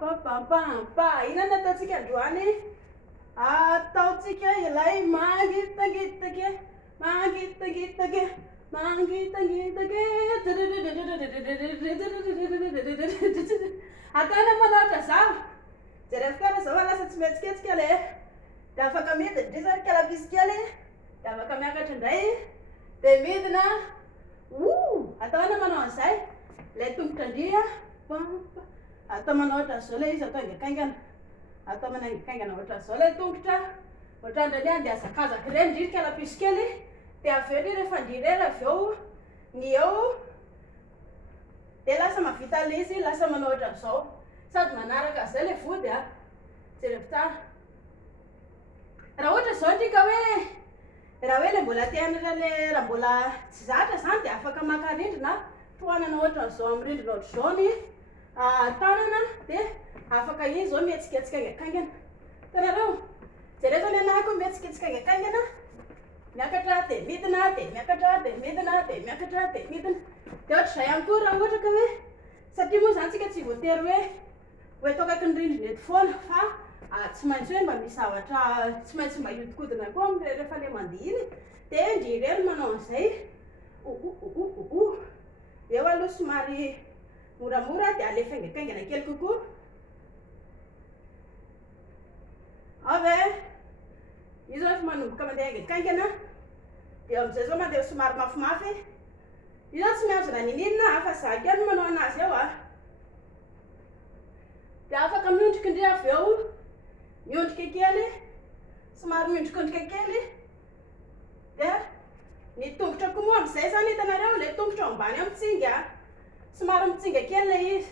Inona ataontsika androany? Ataontsika ilay mangitangitaka, mangitangitaka, mangitangitaka. Ataona manoatra zaho. Jereo fotoana zao lasa tsy mihetsiketsika le. Dia afaka midina indray zany kalabisikaly. Dia afaka miakatra indray. Dia midina. Ataona manao an'izay. Ilay tongotra andria. Atao manoatra an'izao ilay izy atao haingakaingana. Atao manaingakaingana ohatra an'izao ilay tongotra. Ohatran'ireny ihany dia hazakazaka ireny indrindra kalabisikaly. Dia avy eo rehefa indrirera avy eo ny eo. Dia lasa mahavita ilay izy, lasa manoatra an'izao. Sady manaraka an'izay ilay vody a. Jereo tsara. Raha ohatra izao ndrika hoe raha hoe ilay mbola te-hanatra ilay raha mbola tsy zatra izany dia afaka maka rindrina tohanana ohatra an'izao amin'ny rindrina ohatr'izao ny tanana dia afaka iny izao mihetsiketsika haingakaingana. Hitanareo? Jereo zao ny anahako mihetsiketsika haingakaingana. Miakatra dia midina, dia miakatra, dia midina, dia miakatra, dia midina. Dia ohatr'izay ihany koa raha ohatra ka hoe satria moa izany tsika tsy voatery hoe atao akaiky ny rindrina eto foana fa tsy maintsy hoe mba misy zavatra tsy maintsy mba hiodikodina koa amin'ny rehefa ilay mandeha iny. Dia indrireny manao an'izay. Eo aloha somary moramora dia alefa haingakaingana kely kokoa. Avy e, io zao efa manomboka mandeha haingakaingana. Dia amin'izay zao mandeha somary mafimafy. Io zao tsy mianjona ninina fa zaho kely no manao anazy eo a. Dia afaka miondrika indray avy eo. Miondrika kely, somary miondrikondrika kely. Dia ny tongotra koa moa amin'izay zany hitanareo ilay tongotra ambany amin'ny tsinga. Somary mitsinga kely ilay izy.